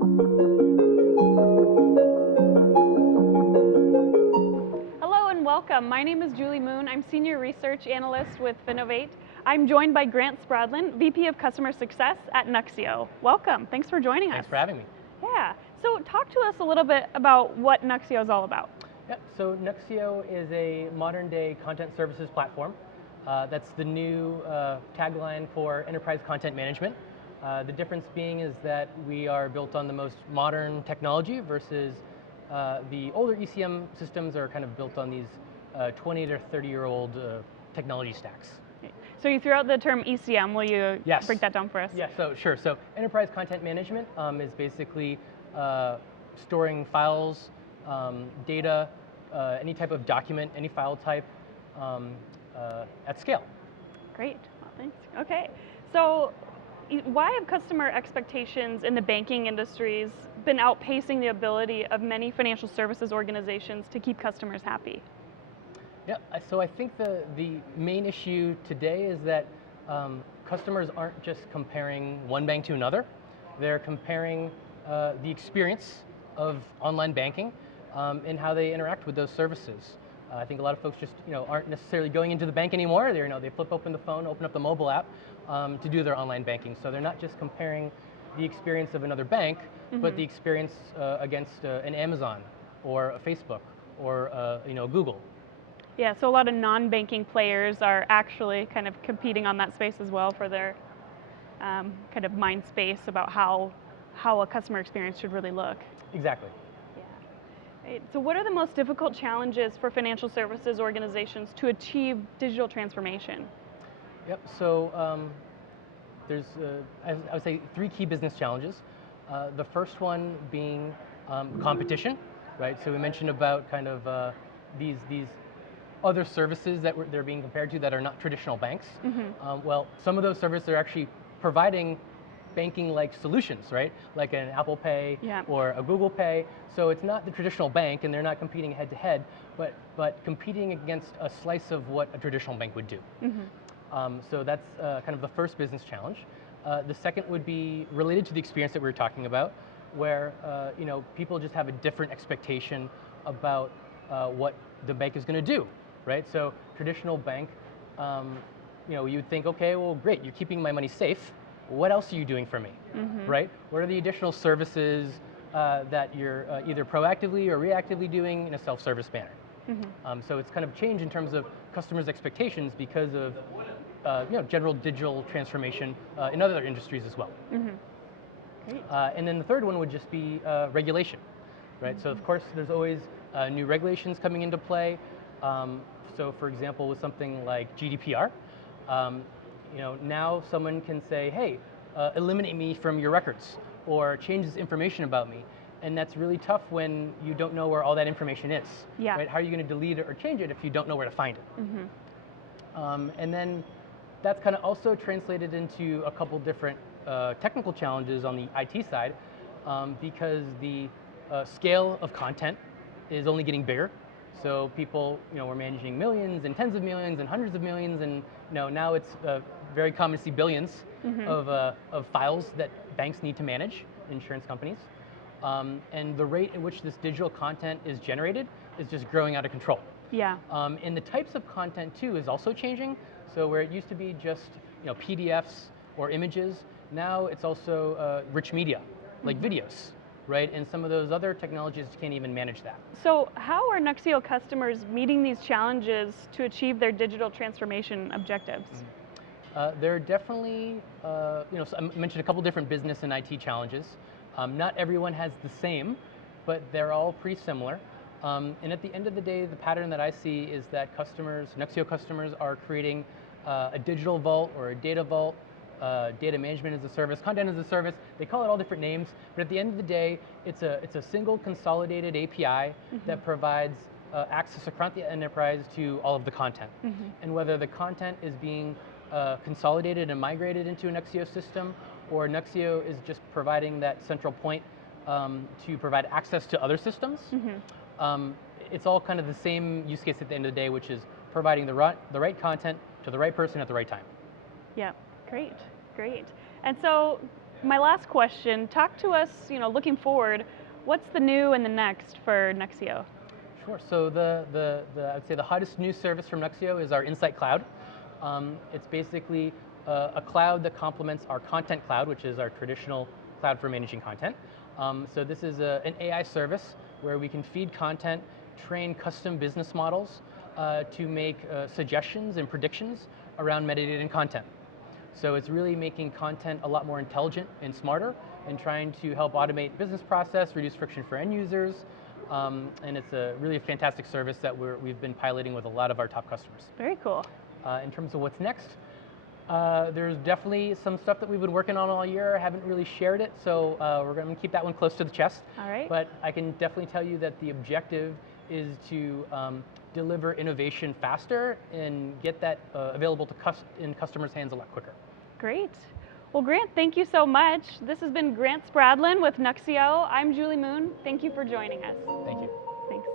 Hello and welcome. My name is Julie Muhn. I'm Senior Research Analyst with Finovate. I'm joined by Grant Spradlin, VP of Customer Success at Nuxeo. Welcome. Thanks for joining us. Thanks for having me. Yeah. So talk to us a little bit about what Nuxeo is all about. Yep. So Nuxeo is a modern-day content services platform. That's the new tagline for enterprise content management. The difference being is that we are built on the most modern technology versus the older ECM systems are kind of built on these 20 to 30-year-old technology stacks. So you threw out the term ECM. Will you break that down for us? Yeah, so sure. So enterprise content management is basically storing files, data, any type of document, any file type at scale. Great. Well, thanks. Okay. So why have customer expectations in the banking industries been outpacing the ability of many financial services organizations to keep customers happy? Yeah, so I think the main issue today is that customers aren't just comparing one bank to another. They're comparing the experience of online banking and how they interact with those services. I think a lot of folks just aren't necessarily going into the bank anymore. They flip open the phone, open up the mobile app to do their online banking. So they're not just comparing the experience of another bank, but the experience against an Amazon or a Facebook or Google. Yeah, so a lot of non-banking players are actually kind of competing on that space as well for their kind of mind space about how a customer experience should really look. Exactly. Yeah. Right. So what are the most difficult challenges for financial services organizations to achieve digital transformation? Yep, so there's, I would say, 3 key business challenges. The first one being competition, right? So we mentioned about kind of these other services that they're being compared to that are not traditional banks. Well, some of those services are actually providing banking-like solutions, right? Like an Apple Pay or a Google Pay. So it's not the traditional bank, and they're not competing head-to-head, but competing against a slice of what a traditional bank would do. So that's kind of the first business challenge. The second would be related to the experience that we were talking about, where people just have a different expectation about what the bank is going to do, right? So traditional bank, you'd think, okay, well, great, you're keeping my money safe. What else are you doing for me, right? What are the additional services that you're either proactively or reactively doing in a self-service manner? So it's kind of changed in terms of customers' expectations because of general digital transformation in other industries as well. And then the third one would just be regulation, right? So of course, there's always new regulations coming into play. So for example, with something like GDPR, now someone can say, hey, eliminate me from your records or change this information about me. And that's really tough when you don't know where all that information is. Right? How are you going to delete it or change it if you don't know where to find it? And then that's kind of also translated into a couple different technical challenges on the IT side because the scale of content is only getting bigger. So people, we're managing millions and tens of millions and hundreds of millions, and now it's very common to see billions of files that banks need to manage, insurance companies. And the rate at which this digital content is generated is just growing out of control. And the types of content too is also changing. So where it used to be just PDFs or images, now it's also rich media, like videos. Right, and some of those other technologies can't even manage that. So how are Nuxeo customers meeting these challenges to achieve their digital transformation objectives? There are definitely, so I mentioned a couple different business and IT challenges. Not everyone has the same, but they're all pretty similar. And at the end of the day, the pattern that I see is that Nuxeo customers are creating a digital vault or a data vault, data management as a service, content as a service. They call it all different names, but at the end of the day, it's a single consolidated API that provides access across the enterprise to all of the content. And whether the content is being consolidated and migrated into a Nuxeo system, or Nuxeo is just providing that central point to provide access to other systems, it's all kind of the same use case at the end of the day, which is providing the right content to the right person at the right time. Yeah, great, great. And so my last question, talk to us, looking forward, what's the new and the next for Nuxeo? Sure. So I'd say the hottest new service from Nuxeo is our Insight Cloud. It's basically a cloud that complements our Content Cloud, which is our traditional cloud for managing content. So this is an AI service where we can feed content, train custom business models to make suggestions and predictions around metadata and content. So it's really making content a lot more intelligent and smarter and trying to help automate business process, reduce friction for end users, and it's a really fantastic service that we've been piloting with a lot of our top customers. Very cool. In terms of what's next, there's definitely some stuff that we've been working on all year. I haven't really shared it, so we're going to keep that one close to the chest. All right. But I can definitely tell you that the objective is to deliver innovation faster and get that available to in customers' hands a lot quicker. Great. Well, Grant, thank you so much. This has been Grant Spradlin with Nuxeo. I'm Julie Muhn. Thank you for joining us. Thank you. Thanks.